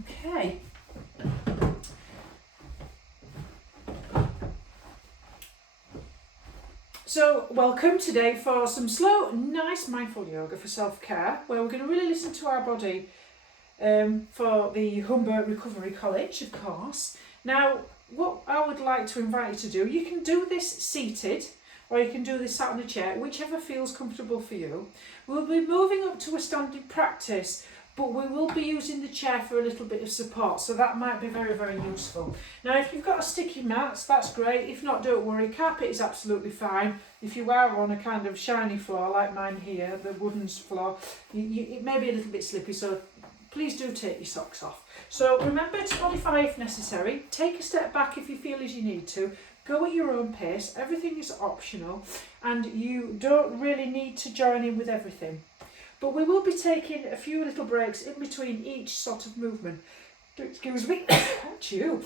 Okay. So, welcome today for some slow, nice mindful yoga for self-care, where we're going to really listen to our body for the Humber Recovery College, of course. Now, what I would like to invite you to do, you can do this seated, or you can do this sat on a chair, whichever feels comfortable for you. We'll be moving up to a standing practice, but we will be using the chair for a little bit of support, so that might be very, very useful. Now, if you've got a sticky mat, that's great. If not, don't worry, carpet is absolutely fine. If you are on a kind of shiny floor like mine here, the wooden floor, it may be a little bit slippy, so please do take your socks off. So remember to modify if necessary. Take a step back if you feel as you need to. Go at your own pace. Everything is optional, and you don't really need to join in with everything. But we will be taking a few little breaks in between each sort of movement. Excuse me. Achoo.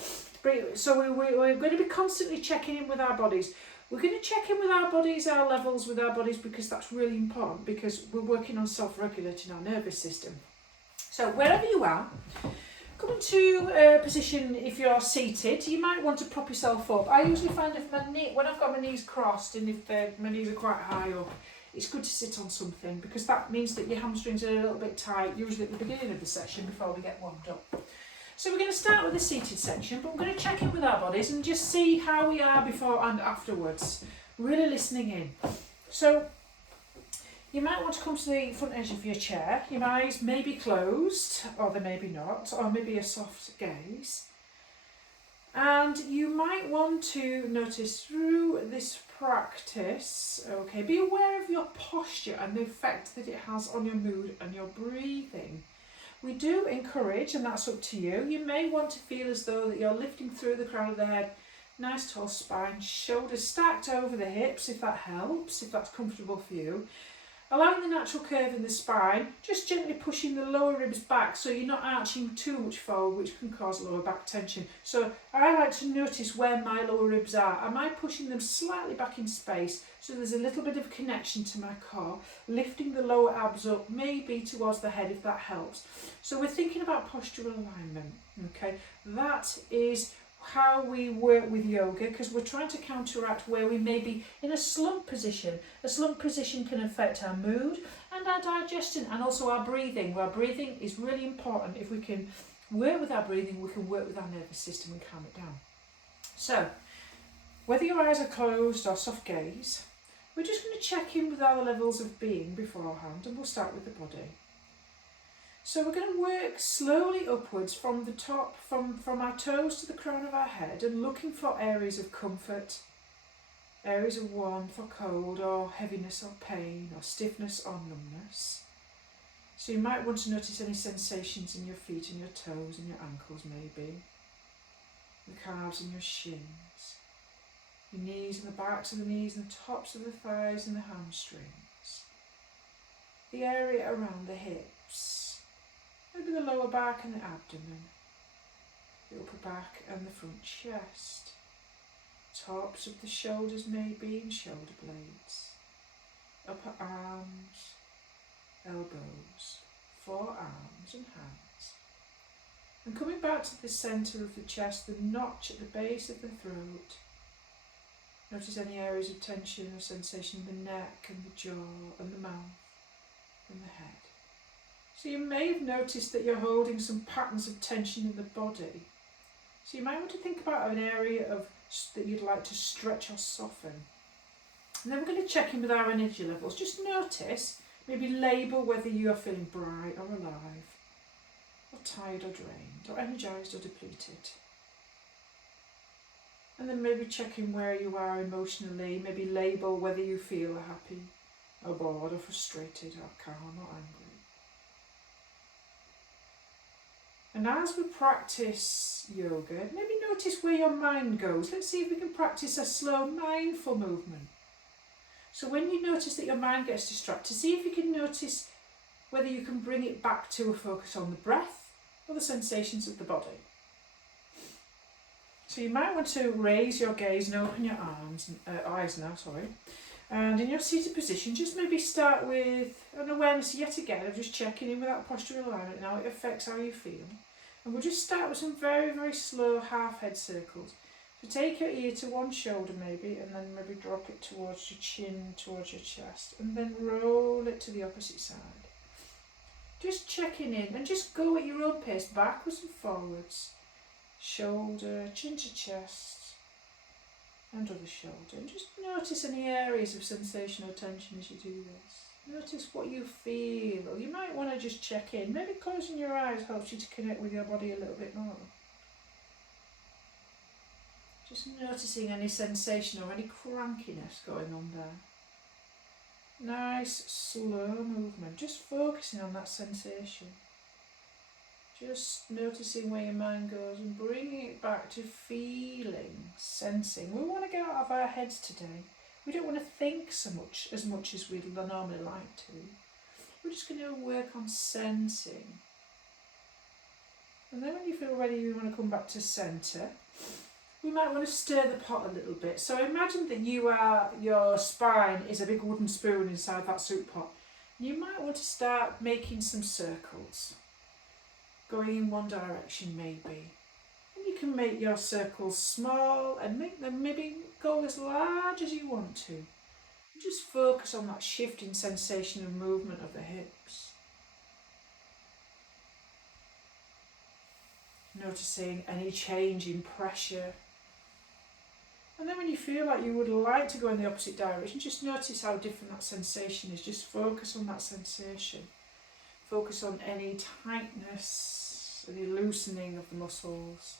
So we're going to be constantly checking in with our bodies. We're going to check in with our bodies, our levels with our bodies, because that's really important, because we're working on self-regulating our nervous system. So wherever you are, come into a position. If you're seated, you might want to prop yourself up. I usually find if when I've got my knees crossed and if my knees are quite high up, it's good to sit on something, because that means that your hamstrings are a little bit tight, usually at the beginning of the session before we get warmed up. So we're going to start with the seated section, but we're going to check in with our bodies and just see how we are before and afterwards, really listening in. So you might want to come to the front edge of your chair. Your eyes may be closed, or they may be not, or maybe a soft gaze. And you might want to notice through this practice, okay, be aware of your posture and the effect that it has on your mood and your breathing. We do encourage, and that's up to you, you may want to feel as though that you're lifting through the crown of the head, nice tall spine, shoulders stacked over the hips if that helps, if that's comfortable for you. Allowing the natural curve in the spine, just gently pushing the lower ribs back so you're not arching too much forward, which can cause lower back tension. So I like to notice where my lower ribs are. Am I pushing them slightly back in space so there's a little bit of connection to my core? Lifting the lower abs up, maybe towards the head if that helps. So we're thinking about postural alignment, okay? That is how we work with yoga, because we're trying to counteract where we may be in a slump position. A slump position can affect our mood and our digestion, and also our breathing. Our breathing is really important. If we can work with our breathing, we can work with our nervous system and calm it down. So whether your eyes are closed or soft gaze, we're just going to check in with our levels of being beforehand, and we'll start with the body. So we're going to work slowly upwards from the top, from our toes to the crown of our head, and looking for areas of comfort, areas of warmth or cold, or heaviness or pain, or stiffness or numbness. So you might want to notice any sensations in your feet and your toes and your ankles maybe, the calves and your shins, your knees and the backs of the knees and the tops of the thighs and the hamstrings, the area around the hips, maybe the lower back and the abdomen, the upper back and the front chest, tops of the shoulders maybe and shoulder blades, upper arms, elbows, forearms and hands. And coming back to the centre of the chest, the notch at the base of the throat. Notice any areas of tension or sensation in the neck and the jaw and the mouth and the head. So you may have noticed that you're holding some patterns of tension in the body. So you might want to think about an area that you'd like to stretch or soften. And then we're going to check in with our energy levels. Just notice, maybe label whether you are feeling bright or alive, or tired or drained, or energised or depleted. And then maybe check in where you are emotionally, maybe label whether you feel happy or bored or frustrated or calm or angry. And as we practice yoga, maybe notice where your mind goes. Let's see if we can practice a slow, mindful movement. So when you notice that your mind gets distracted, see if you can notice whether you can bring it back to a focus on the breath or the sensations of the body. So you might want to raise your gaze and open your eyes now. And in your seated position, just maybe start with an awareness yet again of just checking in with that postural alignment and how it affects how you feel. And we'll just start with some very, very slow half head circles. So take your ear to one shoulder maybe, and then maybe drop it towards your chin, towards your chest, and then roll it to the opposite side. Just checking in, and just go at your own pace, backwards and forwards. Shoulder, chin to chest, and other shoulder. And just notice any areas of sensation or tension as you do this. Notice what you feel. You might want to just check in. Maybe closing your eyes helps you to connect with your body a little bit more. Just noticing any sensation or any crankiness going on there. Nice, slow movement. Just focusing on that sensation. Just noticing where your mind goes and bringing it back to feeling, sensing. We want to get out of our heads today. We don't want to think so much as we'd normally like to. We're just going to work on sensing. And then when you feel ready, you want to come back to centre. We might want to stir the pot a little bit. So imagine that your spine is a big wooden spoon inside that soup pot. You might want to start making some circles, going in one direction maybe. And you can make your circles small and make them maybe go as large as you want to. Just focus on that shifting sensation of movement of the hips. Noticing any change in pressure. And then when you feel like you would like to go in the opposite direction, just notice how different that sensation is. Just focus on that sensation. Focus on any tightness, any loosening of the muscles,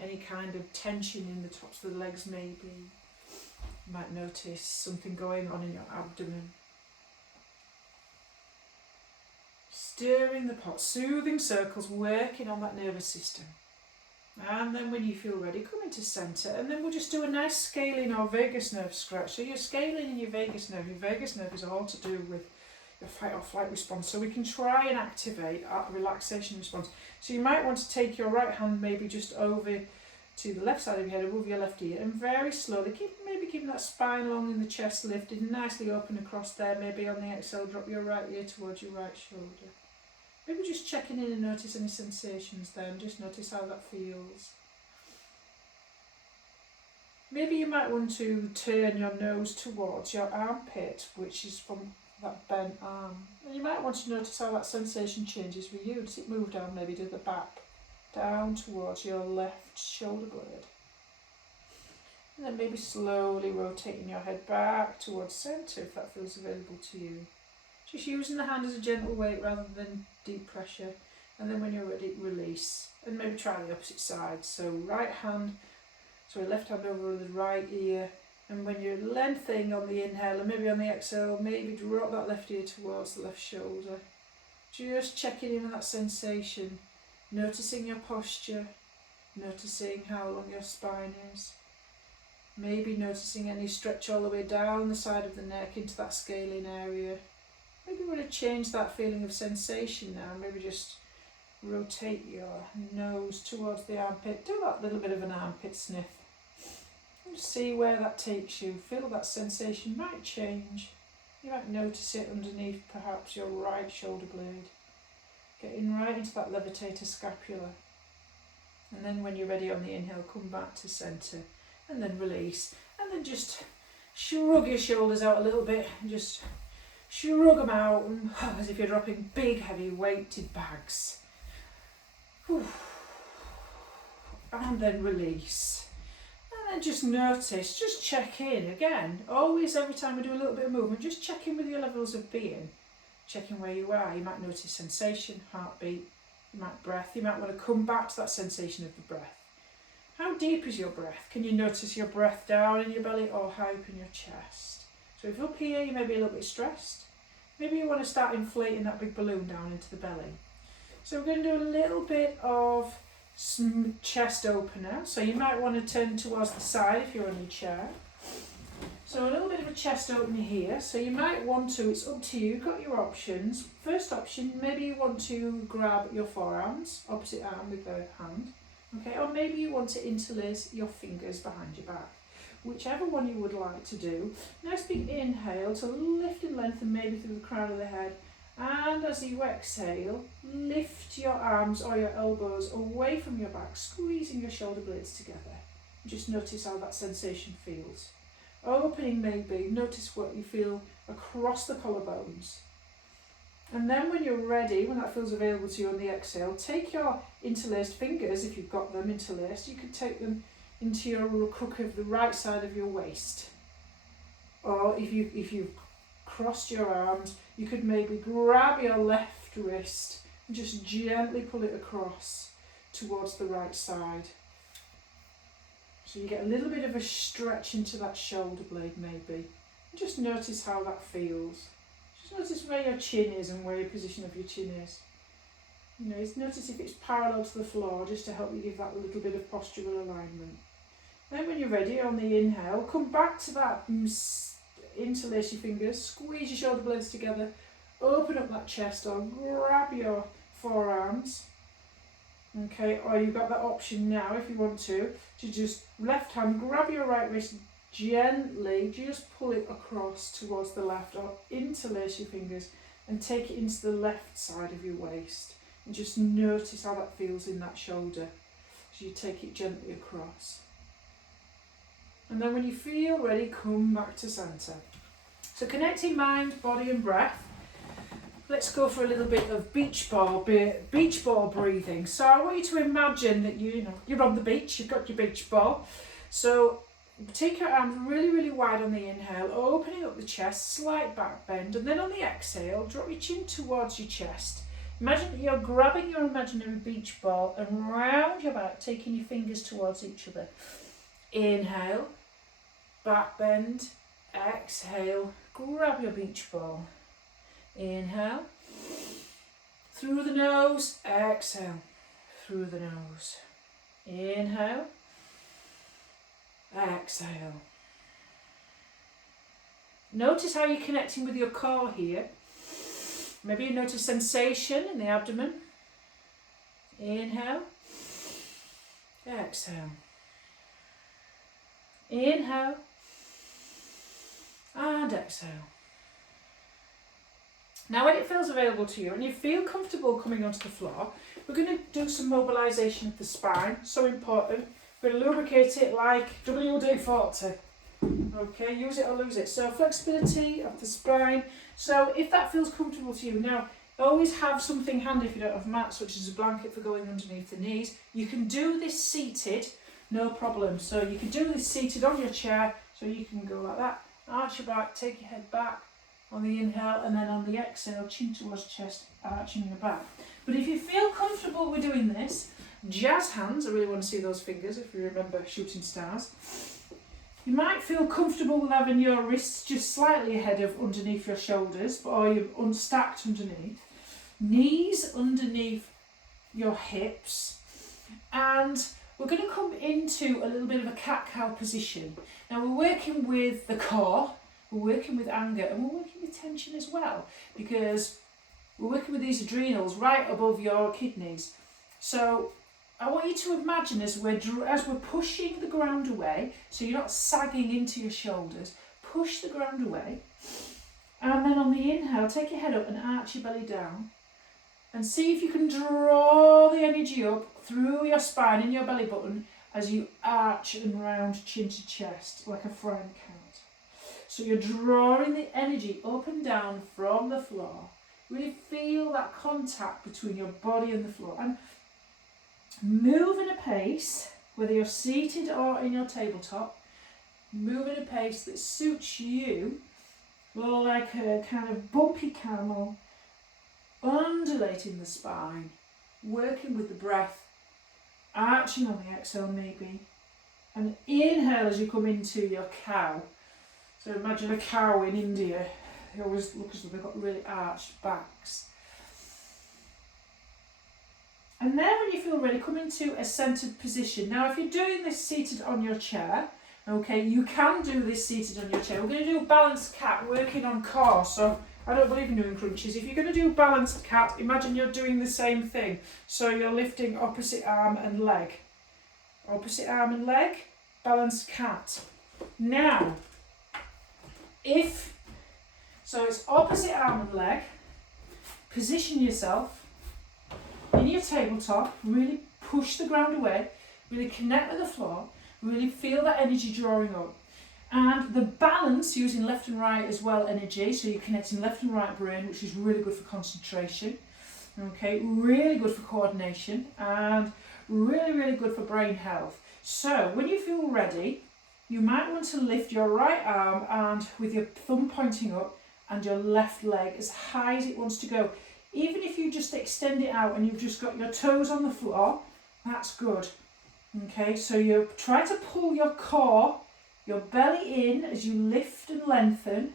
any kind of tension in the tops of the legs maybe. You might notice something going on in your abdomen. Stirring the pot, soothing circles, working on that nervous system. And then when you feel ready, come into centre, and then we'll just do a nice scaling or vagus nerve scratch. So you're scaling in your vagus nerve. Your vagus nerve is all to do with your fight or flight response. So we can try and activate our relaxation response. So you might want to take your right hand maybe just over to the left side of your head, above your left ear, and very slowly, keeping that spine long in the chest lifted, nicely open across there. Maybe on the exhale, drop your right ear towards your right shoulder. Maybe just checking in and notice any sensations there, and just notice how that feels. Maybe you might want to turn your nose towards your armpit, which is from that bent arm. And you might want to notice how that sensation changes for you. Does it move down maybe to the back, down towards your left shoulder blade? And then maybe slowly rotating your head back towards centre if that feels available to you. Just using the hand as a gentle weight rather than deep pressure. And then when you're ready, release. And maybe try the opposite side. So left hand over the right ear. And when you're lengthening on the inhale and maybe on the exhale, maybe drop that left ear towards the left shoulder. Just checking in with that sensation. Noticing your posture. Noticing how long your spine is. Maybe noticing any stretch all the way down the side of the neck into that scaling area. Maybe you want to change that feeling of sensation now. Maybe just rotate your nose towards the armpit. Do that little bit of an armpit sniff. And see where that takes you. Feel that sensation might change. You might notice it underneath perhaps your right shoulder blade. Getting right into that levitator scapula. And then when you're ready on the inhale, come back to centre. And then release. And then just shrug your shoulders out a little bit. And just shrug them out as if you're dropping big, heavy, weighted bags. And then release. And then just notice, just check in again. Always, every time we do a little bit of movement, just check in with your levels of being. Checking where you are. You might notice sensation, heartbeat, you might breath. You might want to come back to that sensation of the breath. How deep is your breath? Can you notice your breath down in your belly or high up in your chest? So if up here you may be a little bit stressed, maybe you want to start inflating that big balloon down into the belly. So we're going to do a little bit of some chest opener. So you might want to turn towards the side if you're on your chair. So a little bit of a chest opener here. So you might want to, it's up to you, you've got your options. First option, maybe you want to grab your forearms, opposite arm with the hand. Okay, or maybe you want to interlace your fingers behind your back. Whichever one you would like to do. Nice big inhale to lift and lengthen maybe through the crown of the head, And as you exhale, lift your arms or your elbows away from your back, squeezing your shoulder blades together. Just notice how that sensation feels. Opening maybe, notice what you feel across the collarbones. And then when you're ready, when that feels available to you on the exhale, take your interlaced fingers, if you've got them interlaced, you can take them into your crook of the right side of your waist. Or if you've crossed your arms, you could maybe grab your left wrist and just gently pull it across towards the right side. So you get a little bit of a stretch into that shoulder blade maybe. And just notice how that feels. Just notice where your chin is and where your position of your chin is. You know, notice if it's parallel to the floor, just to help you give that little bit of postural alignment. Then when you're ready, on the inhale, come back to that, interlace your fingers, squeeze your shoulder blades together, open up that chest or grab your forearms. Okay, or you've got that option now if you want to just left hand, grab your right wrist, gently just pull it across towards the left, or interlace your fingers and take it into the left side of your waist. And just notice how that feels in that shoulder as you take it gently across. And then when you feel ready, come back to centre. So connecting mind, body and breath. Let's go for a little bit of beach ball breathing. So I want you to imagine that you're on the beach, you've got your beach ball. So take your arms really, really wide on the inhale, opening up the chest, slight back bend, and then on the exhale, drop your chin towards your chest. Imagine that you're grabbing your imaginary beach ball and round your back, taking your fingers towards each other. Inhale, back bend, exhale, grab your beach ball. Inhale, through the nose, exhale, through the nose. Inhale, exhale. Notice how you're connecting with your core here. Maybe you notice sensation in the abdomen. Inhale, exhale. Inhale, and exhale. Now when it feels available to you and you feel comfortable coming onto the floor, we're going to do some mobilisation of the spine, so important. We're going to lubricate it like WD-40. Okay, use it or lose it. So flexibility of the spine. So if that feels comfortable to you, now always have something handy if you don't have mats, such as a blanket for going underneath the knees. You can do this seated, no problem. So you can do this seated on your chair, so you can go like that, arch your back, take your head back on the inhale, and then on the exhale, chin towards chest, arching your back. But if you feel comfortable with doing this, jazz hands, I really want to see those fingers if you remember Shooting Stars. You might feel comfortable with having your wrists just slightly ahead of underneath your shoulders, or you're unstacked underneath. Knees underneath your hips. And we're going to come into a little bit of a cat-cow position. Now we're working with the core, we're working with anger, and we're working with tension as well, because we're working with these adrenals right above your kidneys. So I want you to imagine as we're pushing the ground away, so you're not sagging into your shoulders, push the ground away, and then on the inhale, take your head up and arch your belly down, and see if you can draw the energy up through your spine and your belly button as you arch and round chin to chest like a frying count. So you're drawing the energy up and down from the floor. Really feel that contact between your body and the floor. And move in a pace, whether you're seated or in your tabletop, move in a pace that suits you, like a kind of bumpy camel, undulating the spine, working with the breath, arching on the exhale maybe, and inhale as you come into your cow. So imagine a cow in India, they always look as though they've got really arched backs. And then when you feel ready, come into a centred position. Now if you're doing this seated on your chair, okay, you can do this seated on your chair. We're going to do a balanced cat, working on core. So I don't believe in doing crunches. If you're going to do balanced cat, imagine you're doing the same thing. So you're lifting opposite arm and leg. Opposite arm and leg, balanced cat. Now, so it's opposite arm and leg, position yourself in your tabletop, really push the ground away, really connect with the floor, really feel that energy drawing up. And the balance, using left and right as well energy, so you're connecting left and right brain, which is really good for concentration, okay, really good for coordination, and really good for brain health. So when you feel ready, you might want to lift your right arm and with your thumb pointing up and your left leg as high as it wants to go. Even if you just extend it out and you've just got your toes on the floor, that's good. Okay, so you try to pull your core, your belly in as you lift and lengthen,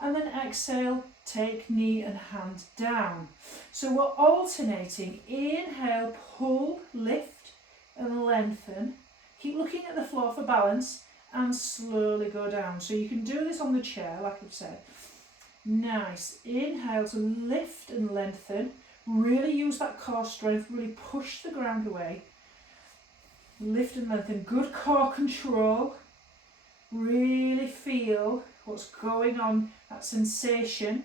and then exhale, take knee and hand down. So we're alternating. Inhale, pull, lift and lengthen. Keep looking at the floor for balance and slowly go down. So you can do this on the chair, like I've said. Nice. Inhale to lift and lengthen. Really use that core strength, really push the ground away. Lift and lengthen. Good core control. Really feel what's going on, that sensation.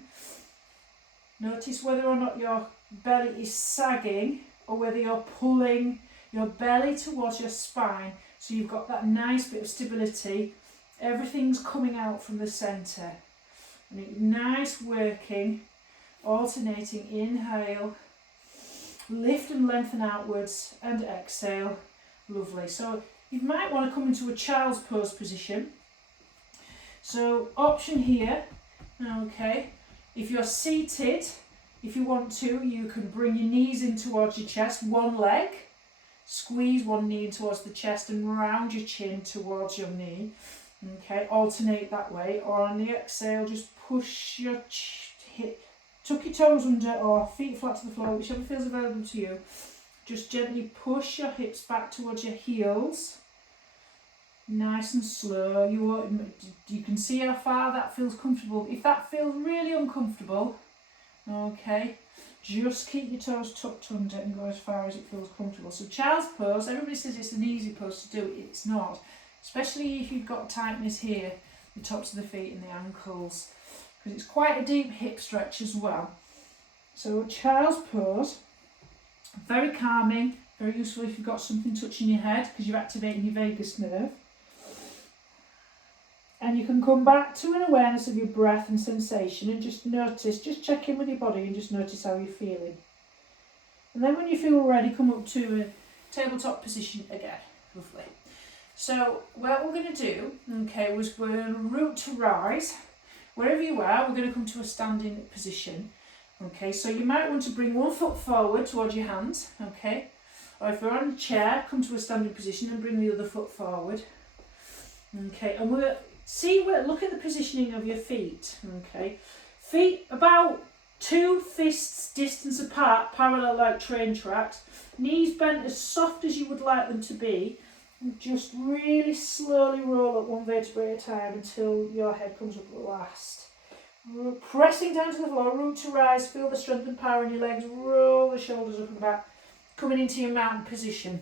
Notice whether or not your belly is sagging or whether you're pulling your belly towards your spine. So you've got that nice bit of stability. Everything's coming out from the centre. And nice working, alternating. Inhale, lift and lengthen outwards, and exhale. Lovely. So you might want to come into a child's pose position. So option here, okay, if you're seated, if you want to, you can bring your knees in towards your chest, one leg, squeeze one knee in towards the chest and round your chin towards your knee. Okay, alternate that way, or on the exhale, just push your hip, tuck your toes under or feet flat to the floor, whichever feels available to you. Just gently push your hips back towards your heels. Nice and slow. You can see how far that feels comfortable. If that feels really uncomfortable, okay, just keep your toes tucked under and go as far as it feels comfortable. So child's pose, everybody says it's an easy pose to do. It's not. Especially if you've got tightness here, the tops of the feet and the ankles, because it's quite a deep hip stretch as well. So child's pose, very calming, very useful if you've got something touching your head because you're activating your vagus nerve. And you can come back to an awareness of your breath and sensation and just notice, just check in with your body and just notice how you're feeling. And then when you feel ready, come up to a tabletop position again. Lovely. So what we're going to do, okay, was we're going to root to rise. Wherever you are, we're going to come to a standing position. Okay, so you might want to bring one foot forward towards your hands, okay? Or if you're on a chair, come to a standing position and bring the other foot forward. Okay, and look at the positioning of your feet, okay? Feet about 2 fists distance apart, parallel like train tracks. Knees bent as soft as you would like them to be. And just really slowly roll up one vertebrae at a time until your head comes up at last. Pressing down to the floor, root to rise, feel the strength and power in your legs, roll the shoulders up and back, coming into your mountain position.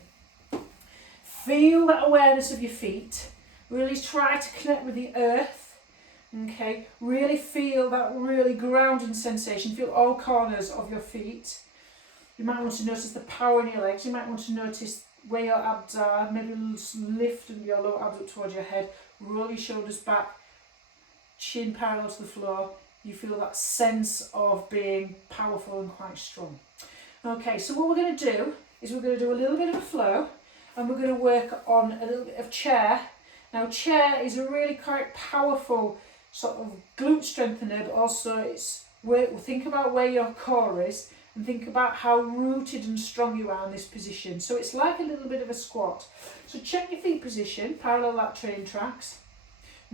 Feel that awareness of your feet, really try to connect with the earth, okay, really feel that really grounding sensation, feel all corners of your feet. You might want to notice the power in your legs, you might want to notice where your abs are, maybe lift your lower abs up towards your head, roll your shoulders back, chin parallel to the floor. You feel that sense of being powerful and quite strong. Okay, so what we're going to do is we're going to do a little bit of a flow and we're going to work on a little bit of chair. Now chair is a really quite powerful sort of glute strengthener, but also think about where your core is and think about how rooted and strong you are in this position. So it's like a little bit of a squat. So check your feet position, parallel that train tracks.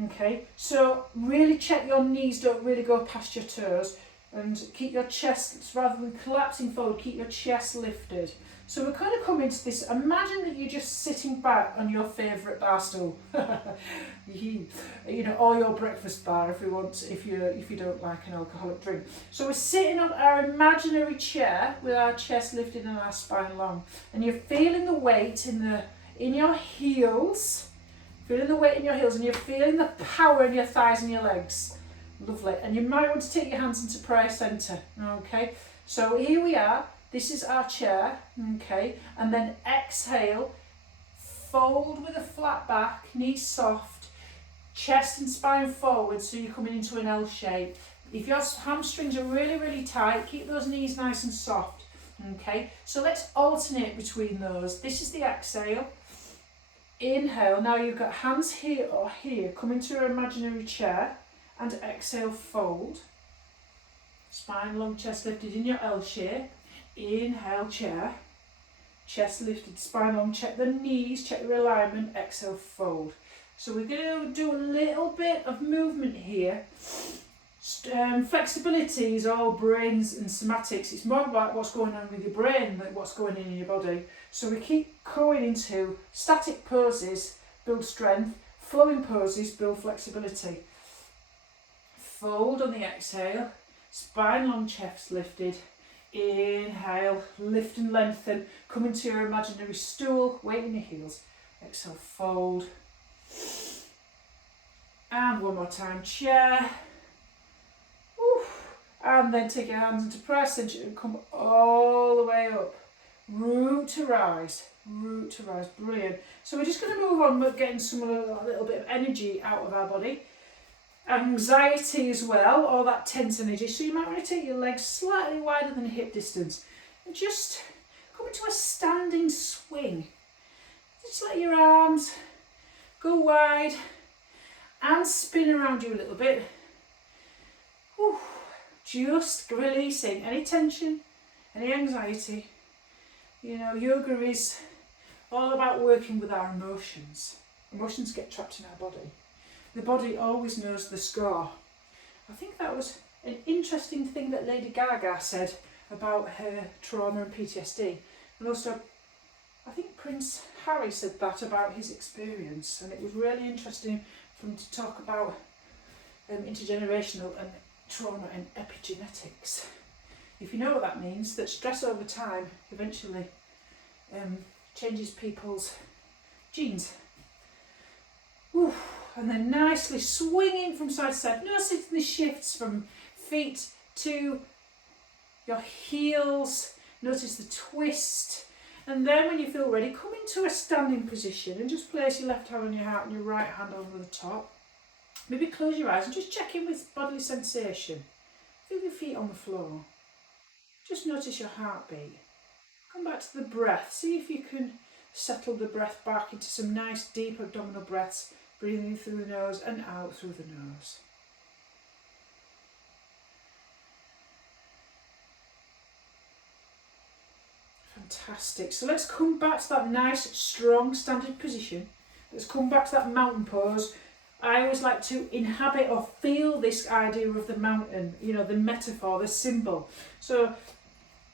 Okay, so really check your knees don't really go past your toes and keep your chest, rather than collapsing forward, keep your chest lifted. So we're going to come into this, imagine that you're just sitting back on your favourite bar stool, or your breakfast bar if you don't like an alcoholic drink. So we're sitting on our imaginary chair with our chest lifted and our spine long, and you're feeling the weight in your heels. Feeling the weight in your heels and you're feeling the power in your thighs and your legs. Lovely. And you might want to take your hands into prayer centre. Okay. So here we are, this is our chair, okay, and then exhale, fold with a flat back, knees soft, chest and spine forward so you're coming into an L shape. If your hamstrings are really, really tight, keep those knees nice and soft, okay. So let's alternate between those. This is the exhale. Inhale, now you've got hands here or here, come into your imaginary chair and exhale, fold. Spine long, chest lifted in your L shape. Inhale, chair. Chest lifted, spine long, check the knees, check your alignment, exhale, fold. So we're going to do a little bit of movement here. Flexibility is all brains and somatics. It's more about what's going on with your brain than what's going on in your body. So we keep going into static poses, build strength, flowing poses, build flexibility. Fold on the exhale, spine long, chest lifted. Inhale, lift and lengthen, come into your imaginary stool, weight in your heels. Exhale, fold. And one more time, chair. And then take your hands into press and come all the way up. Root to rise, brilliant. So we're just going to move on with getting a little bit of energy out of our body. Anxiety as well, all that tense energy. So you might want to take your legs slightly wider than hip distance and just come into a standing swing. Just let your arms go wide and spin around you a little bit. Whew. Just releasing any tension, any anxiety. You know, yoga is all about working with our emotions. Emotions get trapped in our body. The body always knows the score. I think that was an interesting thing that Lady Gaga said about her trauma and PTSD. And also, I think Prince Harry said that about his experience. And it was really interesting for him to talk about intergenerational and trauma and epigenetics. If you know what that means, that stress over time eventually changes people's genes. Ooh. And then nicely swinging from side to side. Notice the shifts from feet to your heels. Notice the twist. And then when you feel ready, come into a standing position and just place your left hand on your heart and your right hand over the top. Maybe close your eyes and just check in with bodily sensation. Feel your feet on the floor. Just notice your heartbeat. Come back to the breath. See if you can settle the breath back into some nice deep abdominal breaths. Breathing in through the nose and out through the nose. Fantastic. So let's come back to that nice, strong, standing position. Let's come back to that mountain pose. I always like to inhabit or feel this idea of the mountain, you know, the metaphor, the symbol. So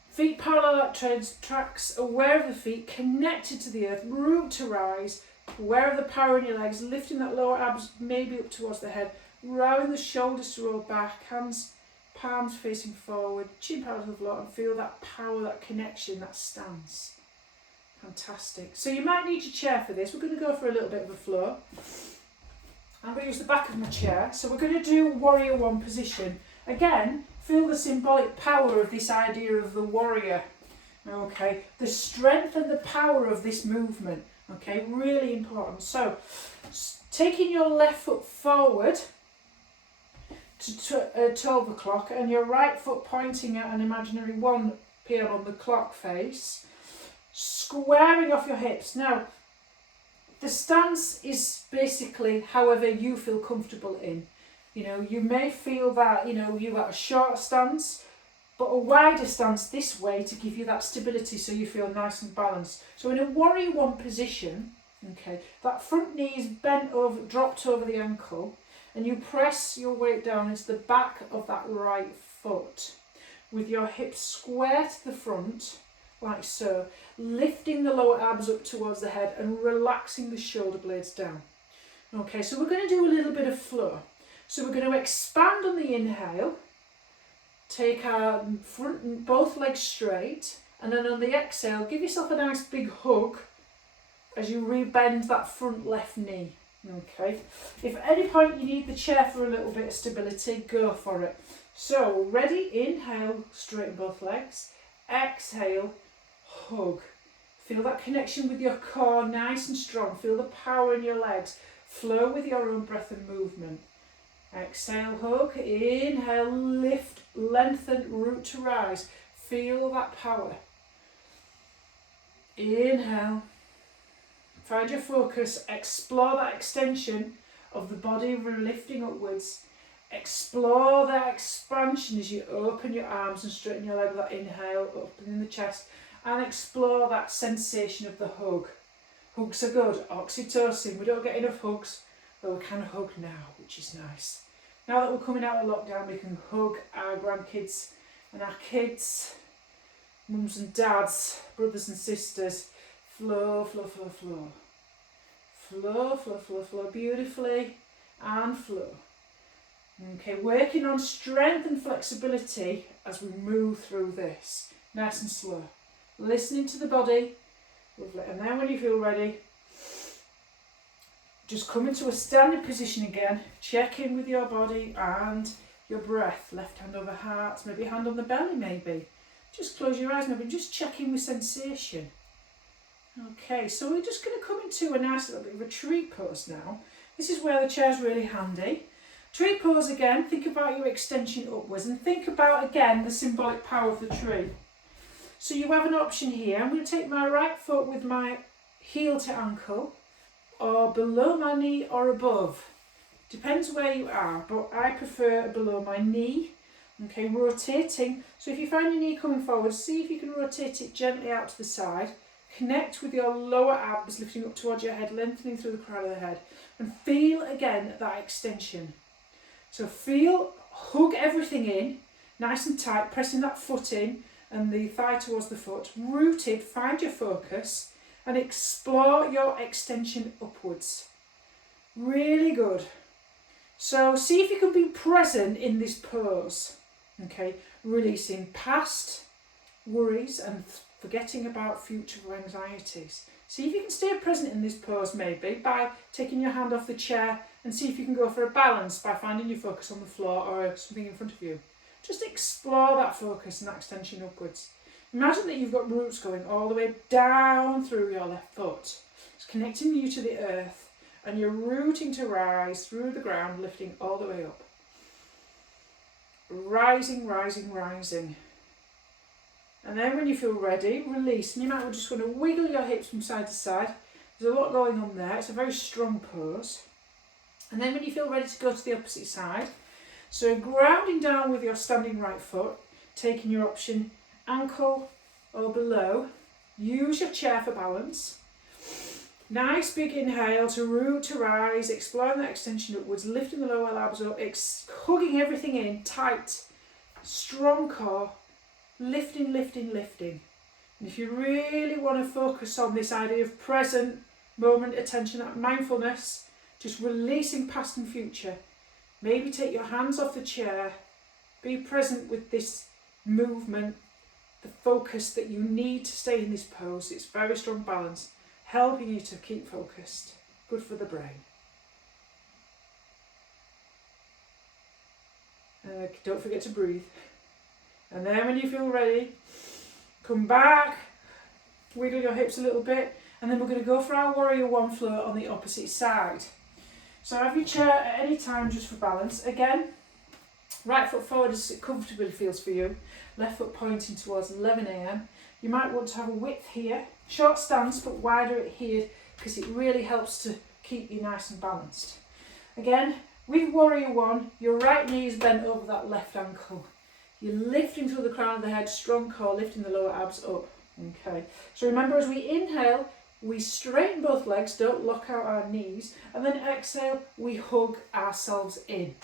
feet parallel at tracks, aware of the feet, connected to the earth, root to rise. Aware of the power in your legs, lifting that lower abs maybe up towards the head, allowing the shoulders to roll back, hands, palms facing forward, chin parallel to the floor, and feel that power, that connection, that stance. Fantastic. So you might need your chair for this. We're going to go for a little bit of a flow. I'm going to use the back of my chair. So we're going to do warrior one position. Again, feel the symbolic power of this idea of the warrior. Okay, the strength and the power of this movement. Okay, really important. So, taking your left foot forward to 12 o'clock and your right foot pointing at an imaginary 1 p.m. on the clock face, squaring off your hips. Now, the stance is basically however you feel comfortable in. You know, you may feel that, you know, you've got a short stance, but a wider stance this way to give you that stability so you feel nice and balanced. So in a warrior one position, okay, that front knee is bent over, dropped over the ankle, and you press your weight down into the back of that right foot with your hips square to the front, like so, lifting the lower abs up towards the head and relaxing the shoulder blades down. Okay, so we're going to do a little bit of flow. So we're going to expand on the inhale. Take our front, both legs straight, and then on the exhale, give yourself a nice big hug as you rebend that front left knee. Okay. If at any point you need the chair for a little bit of stability, go for it. So, ready? Inhale, straighten both legs. Exhale, hug. Feel that connection with your core, nice and strong. Feel the power in your legs. Flow with your own breath and movement. Exhale, hug. Inhale, lift, lengthen, root to rise. Feel that power. Inhale. Find your focus. Explore that extension of the body, lifting upwards. Explore that expansion as you open your arms and straighten your leg with that inhale, opening the chest. And explore that sensation of the hug. Hugs are good. Oxytocin. We don't get enough hugs, but we can hug now, which is nice. Now that we're coming out of lockdown, we can hug our grandkids and our kids, mums and dads, brothers and sisters. Flow, flow, flow, flow. Flow, flow, flow, flow beautifully and flow. Okay, working on strength and flexibility as we move through this. Nice and slow. Listening to the body. Lovely. And then when you feel ready, just come into a standing position again. Check in with your body and your breath. Left hand over heart, maybe hand on the belly maybe. Just close your eyes maybe, just check in with sensation. Okay, so we're just going to come into a nice little bit of a tree pose now. This is where the chair's really handy. Tree pose again, think about your extension upwards and think about again the symbolic power of the tree. So you have an option here. I'm going to take my right foot with my heel to ankle or below my knee or above. Depends where you are, but I prefer below my knee. Okay, rotating. So if you find your knee coming forward, see if you can rotate it gently out to the side. Connect with your lower abs, lifting up towards your head, lengthening through the crown of the head. And feel again that extension. So feel, hug everything in, nice and tight, pressing that foot in and the thigh towards the foot. Rooted, find your focus and explore your extension upwards. Really good. So see if you can be present in this pose. Okay, releasing past worries and forgetting about future anxieties. See if you can stay present in this pose maybe by taking your hand off the chair and see if you can go for a balance by finding your focus on the floor or something in front of you. Just explore that focus and that extension upwards. Imagine that you've got roots going all the way down through your left foot. It's connecting you to the earth and you're rooting to rise through the ground, lifting all the way up. Rising, rising, rising. And then when you feel ready, release. And you might just want to wiggle your hips from side to side. There's a lot going on there. It's a very strong pose. And then when you feel ready to go to the opposite side, so grounding down with your standing right foot, taking your option ankle or below. Use your chair for balance. Nice big inhale to root to rise, exploring that extension upwards, lifting the lower abs up, hugging everything in, tight, strong core, lifting, lifting, lifting. And if you really want to focus on this idea of present moment attention, that mindfulness, just releasing past and future, maybe take your hands off the chair, be present with this movement, the focus that you need to stay in this pose. It's very strong balance, helping you to keep focused. Good for the brain. Don't forget to breathe. And then when you feel ready, come back, wiggle your hips a little bit, and then we're going to go for our warrior one flow on the opposite side. So have your chair at any time just for balance. Again, right foot forward as it comfortably feels for you. Left foot pointing towards 11 a.m. You might want to have a width here. Short stance, but wider at here because it really helps to keep you nice and balanced. Again, with warrior one, your right knee is bent over that left ankle. You're lifting through the crown of the head, strong core, lifting the lower abs up. Okay. So remember, as we inhale, we straighten both legs, don't lock out our knees, and then exhale, we hug ourselves in.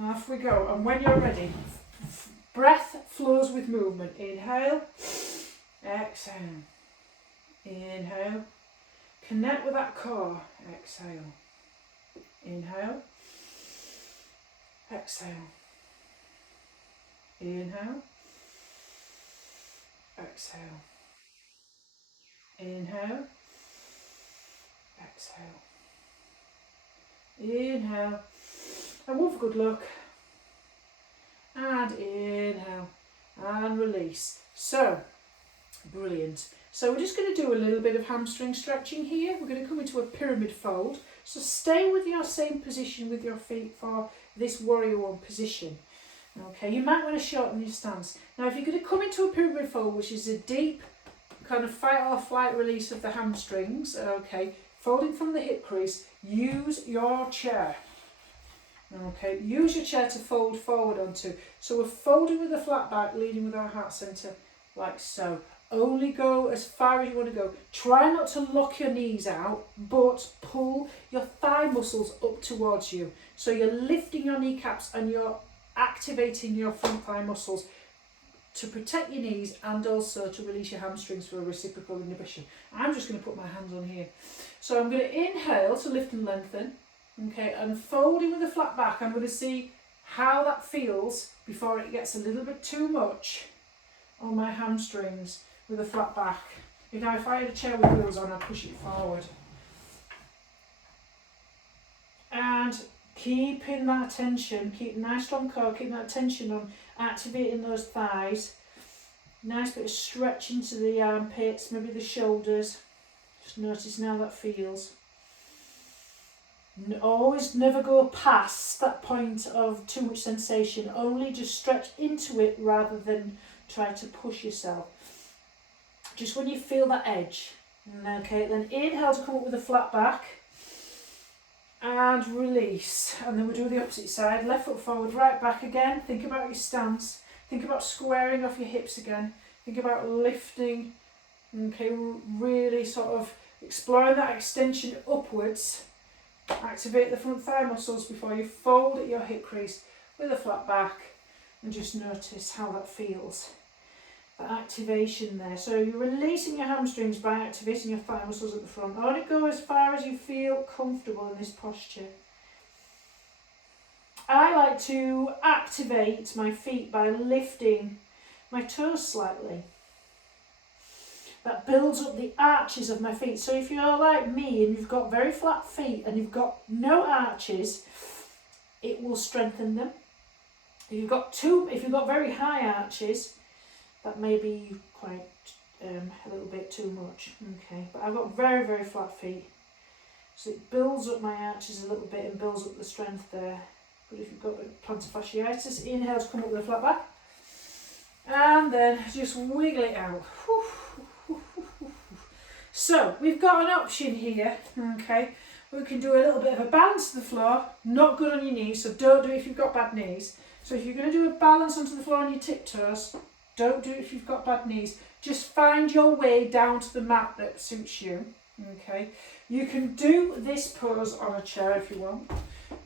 Off we go, and when you're ready, breath flows with movement. Inhale, exhale, inhale, connect with that core, exhale, inhale, exhale, inhale, exhale, inhale, exhale, inhale, and one for good luck, and inhale and release. So, brilliant. So we're just going to do a little bit of hamstring stretching here. We're going to come into a pyramid fold. So stay with your same position with your feet for this warrior one position. Okay, you might want to shorten your stance. Now if you're going to come into a pyramid fold, which is a deep kind of fight or flight release of the hamstrings, okay, folding from the hip crease, use your chair. Okay, use your chair to fold forward onto. So we're folding with a flat back, leading with our heart centre, like so. Only go as far as you want to go. Try not to lock your knees out, but pull your thigh muscles up towards you. So you're lifting your kneecaps and you're activating your front thigh muscles to protect your knees and also to release your hamstrings for a reciprocal inhibition. I'm just going to put my hands on here. So I'm going to inhale to lift and lengthen. Okay, and folding with a flat back, I'm going to see how that feels before it gets a little bit too much on my hamstrings with a flat back. Now if I had a chair with wheels on, I'd push it forward. And keeping that tension, keep a nice strong core, keeping that tension on, activating those thighs. Nice bit of stretch into the armpits, maybe the shoulders. Just notice how that feels. Always never go past that point of too much sensation, only just stretch into it rather than try to push yourself. Just when you feel that edge. Okay, then inhale to come up with a flat back and release, and then we'll do the opposite side. Left foot forward, right back again. Think about your stance, think about squaring off your hips again, think about lifting. Okay, really sort of exploring that extension upwards. Activate the front thigh muscles before you fold at your hip crease with a flat back, and just notice how that feels. That activation there. So you're releasing your hamstrings by activating your thigh muscles at the front. Only go as far as you feel comfortable in this posture. I like to activate my feet by lifting my toes slightly. That builds up the arches of my feet. So if you're like me and you've got very flat feet and you've got no arches, it will strengthen them. If you've got very high arches, that may be quite a little bit too much. Okay, but I've got very, very flat feet, so it builds up my arches a little bit and builds up the strength there. But if you've got plantar fasciitis, inhale to come up with a flat back, and then just wiggle it out. So we've got an option here. Okay, we can do a little bit of a balance to the floor. Not good on your knees, so don't do it if you've got bad knees. So if you're going to do a balance onto the floor on your tiptoes, don't do it if you've got bad knees. Just find your way down to the mat that suits you. Okay, you can do this pose on a chair if you want.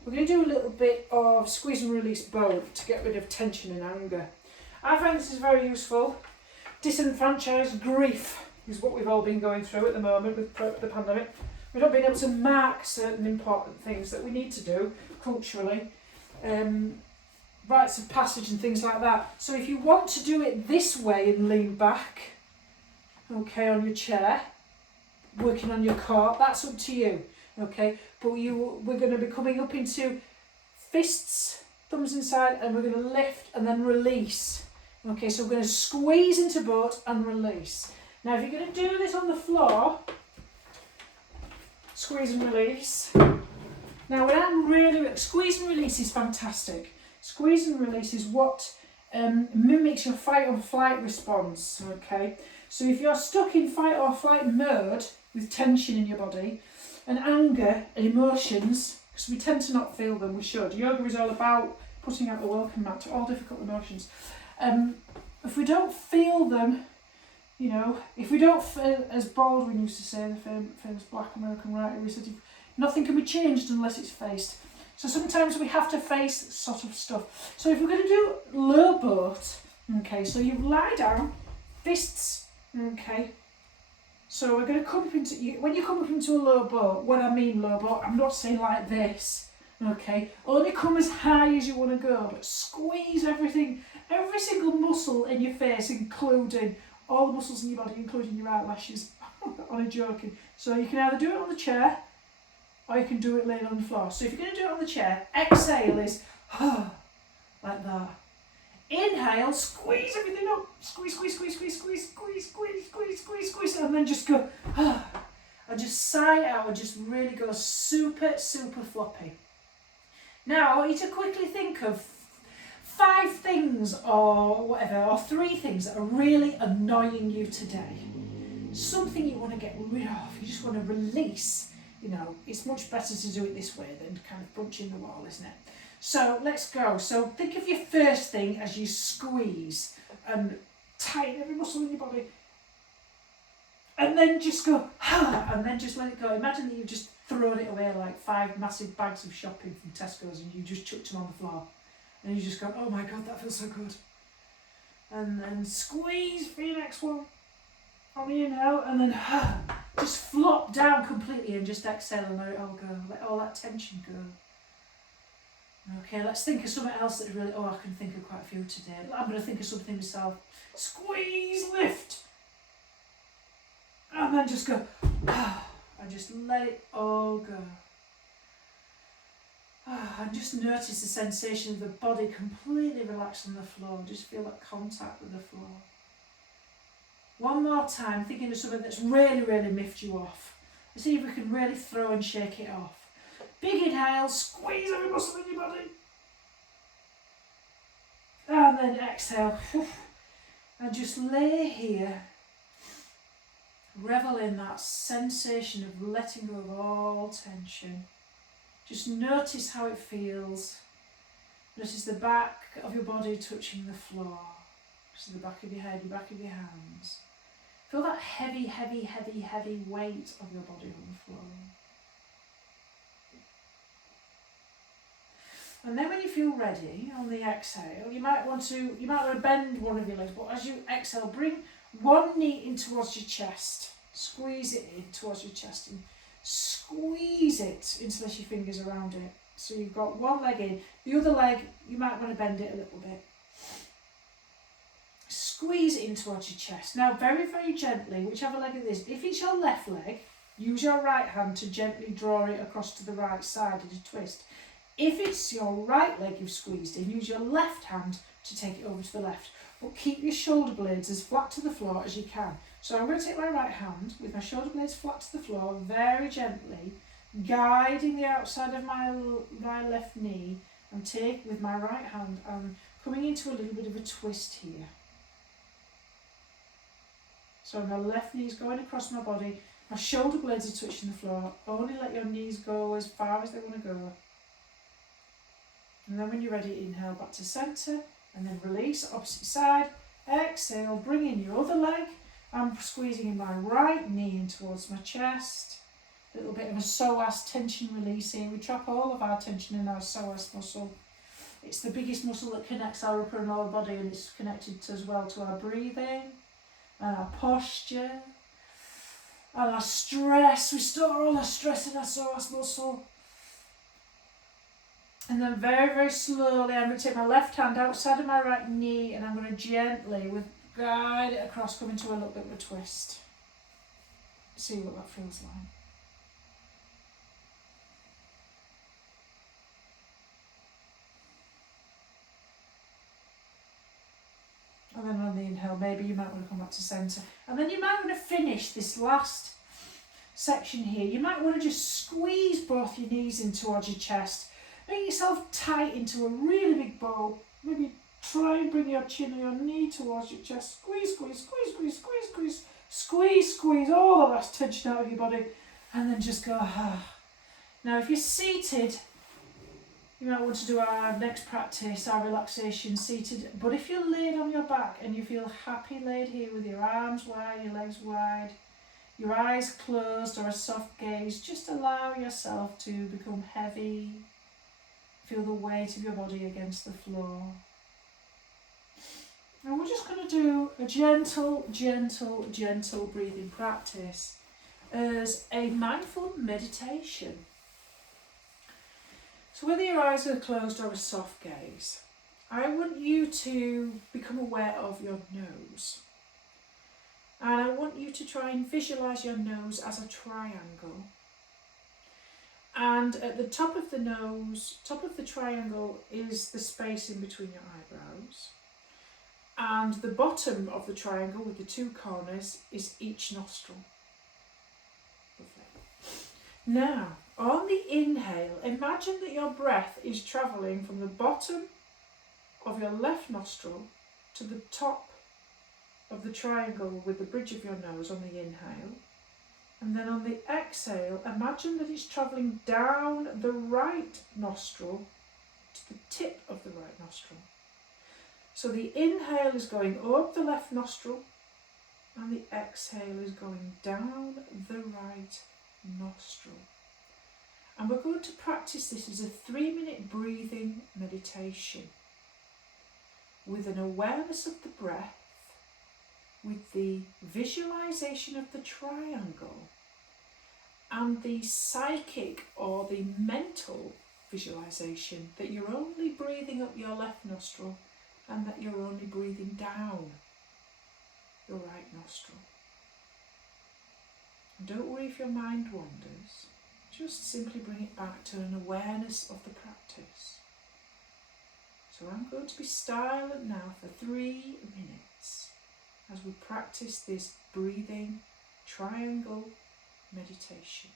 We're going to do a little bit of squeeze and release both to get rid of tension and anger. I find this is very useful. Disenfranchised grief is what we've all been going through at the moment with the pandemic. We've not been able to mark certain important things that we need to do culturally. Rites of passage and things like that. So if you want to do it this way and lean back, okay, on your chair, working on your core, that's up to you, okay? But we're going to be coming up into fists, thumbs inside, and we're going to lift and then release. Okay, so we're going to squeeze into both and release. Now if you're going to do this on the floor, squeeze and release. Now when I'm really, squeeze and release is fantastic. Squeeze and release is what mimics your fight or flight response, okay? So if you're stuck in fight or flight mode with tension in your body and anger and emotions, because we tend to not feel them, we should. Yoga is all about putting out the welcome mat to all difficult emotions. If we don't feel them, you know, if we don't feel, as Baldwin used to say, the famous black American writer, he said, nothing can be changed unless it's faced. So sometimes we have to face sort of stuff. So if we're going to do low boat, okay, so you lie down, fists, okay. So we're going to come up into, when you come up into a low boat, when I mean low boat, I'm not saying like this, okay. Only come as high as you want to go, but squeeze everything, every single muscle in your face, including all the muscles in your body, including your eyelashes. Only joking. So you can either do it on the chair, or you can do it laying on the floor. So if you're going to do it on the chair, exhale is like that. Inhale, squeeze everything up. Squeeze, squeeze, squeeze, squeeze, squeeze, squeeze, squeeze, squeeze, squeeze, squeeze. And then just go, and just sigh out and just really go super, super floppy. Now, I want you to quickly think of 5 things or whatever, or 3 things that are really annoying you today. Something you want to get rid of, you just want to release. You know, it's much better to do it this way than kind of punching the wall, isn't it? So let's go. So think of your first thing as you squeeze and tighten every muscle in your body. And then just go, and then just let it go. Imagine that you've just thrown it away like 5 massive bags of shopping from Tesco's and you just chucked them on the floor. And you just go, oh my God, that feels so good. And then squeeze for your next one on the inhale, and then just flop down completely and just exhale and let it all go. Let all that tension go. Okay, let's think of something else that's really, I can think of quite a few today. I'm going to think of something myself. Squeeze, lift. And then just go, and just let it all go. And just notice the sensation of the body completely relaxed on the floor. Just feel that contact with the floor. One more time, thinking of something that's really, really miffed you off. Let's see if we can really throw and shake it off. Big inhale, squeeze every muscle in your body. And then exhale. And just lay here. Revel in that sensation of letting go of all tension. Just notice how it feels. Notice the back of your body touching the floor. Just the back of your head, the back of your hands. Feel that heavy, heavy, heavy, heavy weight of your body on the floor. And then when you feel ready on the exhale, you might want to bend one of your legs, but as you exhale, bring one knee in towards your chest. Squeeze it in towards your chest and squeeze it until your fingers around it. So you've got one leg in. The other leg, you might want to bend it a little bit. Squeeze it in towards your chest. Now, very, very gently, whichever leg it is, if it's your left leg, use your right hand to gently draw it across to the right side as a twist. If it's your right leg you've squeezed in, use your left hand to take it over to the left. But keep your shoulder blades as flat to the floor as you can. So I'm going to take my right hand with my shoulder blades flat to the floor, very gently, guiding the outside of my left knee, and take with my right hand and coming into a little bit of a twist here. So my left knee is going across my body, my shoulder blades are touching the floor. Only let your knees go as far as they want to go. And then when you're ready, inhale back to centre, and then release, opposite side. Exhale, bring in your other leg. I'm squeezing in my right knee in towards my chest. A little bit of a psoas tension release here. We trap all of our tension in our psoas muscle. It's the biggest muscle that connects our upper and lower body, and it's connected as well to our breathing and our posture and our stress. We store all our stress in our psoas muscle. And then very, very slowly, I'm going to take my left hand outside of my right knee, and I'm going to gently, guide it across, come into a little bit of a twist. See what that feels like. And then on the inhale, maybe you might want to come back to centre. And then you might want to finish this last section here. You might want to just squeeze both your knees in towards your chest. Make yourself tight into a really big ball. Maybe try and bring your chin or your knee towards your chest. Squeeze, squeeze, squeeze, squeeze, squeeze, squeeze. Squeeze, squeeze all of that tension out of your body. And then just go, Now if you're seated, you might want to do our next practice, our relaxation seated. But if you're laid on your back and you feel happy laid here with your arms wide, your legs wide, your eyes closed or a soft gaze, just allow yourself to become heavy. Feel the weight of your body against the floor. And we're just going to do a gentle, gentle, gentle breathing practice as a mindful meditation. So whether your eyes are closed or a soft gaze, I want you to become aware of your nose. And I want you to try and visualise your nose as a triangle. And at the top of the nose, top of the triangle, is the space in between your eyebrows. And the bottom of the triangle with the two corners is each nostril. Lovely. Now, on the inhale, imagine that your breath is travelling from the bottom of your left nostril to the top of the triangle with the bridge of your nose on the inhale. And then on the exhale, imagine that it's travelling down the right nostril to the tip of the right nostril. So the inhale is going up the left nostril and the exhale is going down the right nostril. And we're going to practice this as a 3-minute breathing meditation with an awareness of the breath, with the visualization of the triangle and the psychic or the mental visualization that you're only breathing up your left nostril and that you're only breathing down your right nostril. And don't worry if your mind wanders, just simply bring it back to an awareness of the practice. So I'm going to be silent now for 3 minutes as we practice this breathing triangle meditation.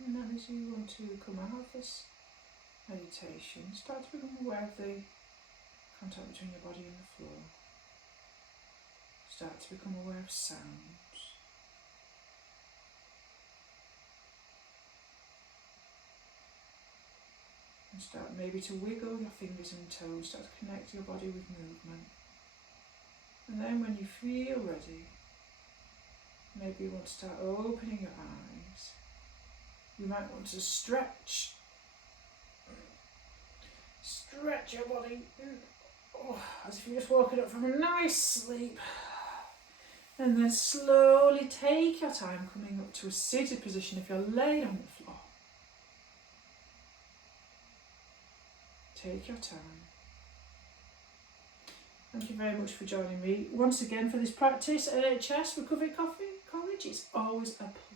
And then as you want to come out of this meditation, start to become aware of the contact between your body and the floor. Start to become aware of sounds. And start maybe to wiggle your fingers and toes, start to connect your body with movement. And then when you feel ready, maybe you want to start opening your eyes. You might want to stretch your body as if you're just woken up from a nice sleep. And then slowly take your time coming up to a seated position if you're laid on the floor. Take your time. Thank you very much for joining me once again for this practice at CNHC Recovery College. It's always a pleasure.